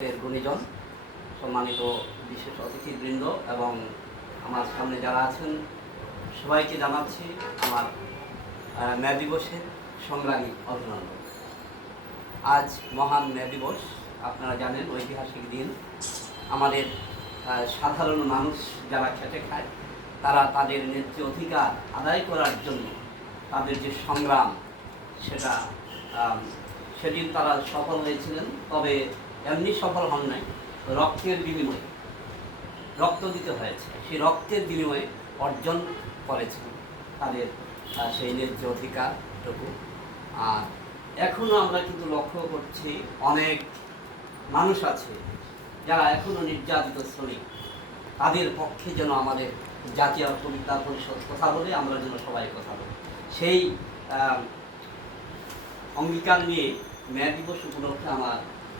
এর গুণীজন, সম্মানিত বিশেষ অতিথিবৃন্দ এবং আমার সামনে যারা আছেন, সবাইকে জানাচ্ছি আমার মে দিবসের সংগ্রামী অভিনন্দন। আজ মহান মে দিবস, আপনারা জানেন ঐতিহাসিক দিন। আমাদের সাধারণ মানুষ যারা খেটে খায়, তারা তাদের ন্যায্য অধিকার আদায় করার জন্য তাদের যে সংগ্রাম, সেটা সেদিন তারা সফল হয়েছিলেন। তবে এমনি সফল হন নাই, রক্তের বিনিময়ে। রক্ত দিতে হয়েছে। সেই রক্তের বিনিময়ে অর্জন করেছেন তাদের সেই ন্যায্য অধিকারটুকু। আর এখনও আমরা কিন্তু লক্ষ্য করছি অনেক মানুষ আছে যারা এখনও নির্যাতিত শ্রমিক। তাদের পক্ষে যেন আমাদের জাতীয় কবিতা পরিষদ কথা বলে, আমরা যেন সবাই কথা বলি। সেই অঙ্গীকার নিয়ে মে দিবস উপলক্ষে আমার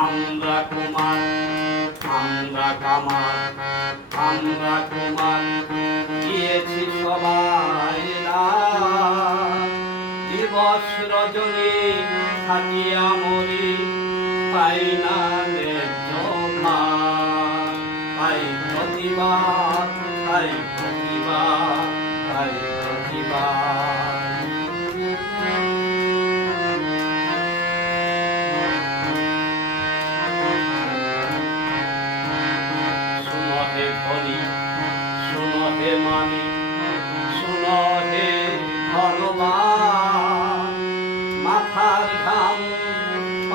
আমরা কুমার আমরা কামার আমরা কুমার গিয়েছি সবাই। দিবস রজনী থাকিয়া মরি, পাই না পাই প্রতিবাদ পাই প্রতিবাদ পাই প্রতিবাদ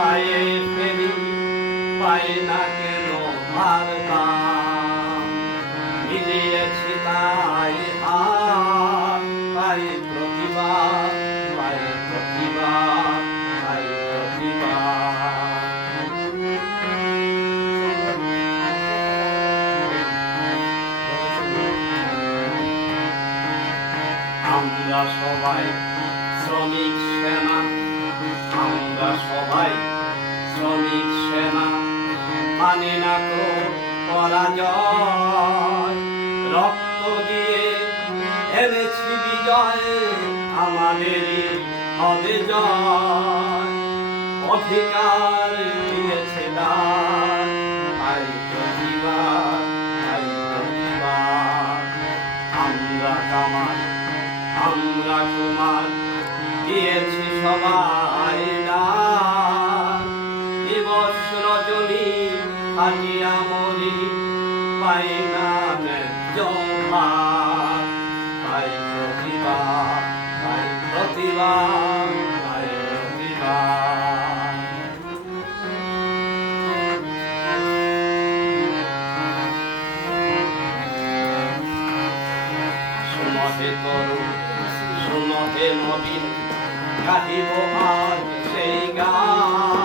পায়ে ফেরি পাই না কেন ভার দাম মিলিয়েছি তাই হাত পাই প্রতিবাদ পাই প্রতিবাদ পাই প্রতিবাদ আমরা সবাই শ্রমিক সেনা, আমরা সবাই মানি না তো রক্ত দিয়ে এনেছি বিজয় হবে জয়। অধিকার দিয়েছে আমরা কামার, দিয়েছি সবাই থাকিয়া মরি পাই না ভার। পাই প্রতিবাদ পাই প্রতিবাদ পাই প্রতিবাদ শুনো হে তরুণ নবীন, গাহিব আজ সেই গান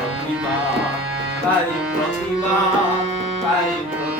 প্রতিমা তারি প্রতিমা তারি প্রতিমা।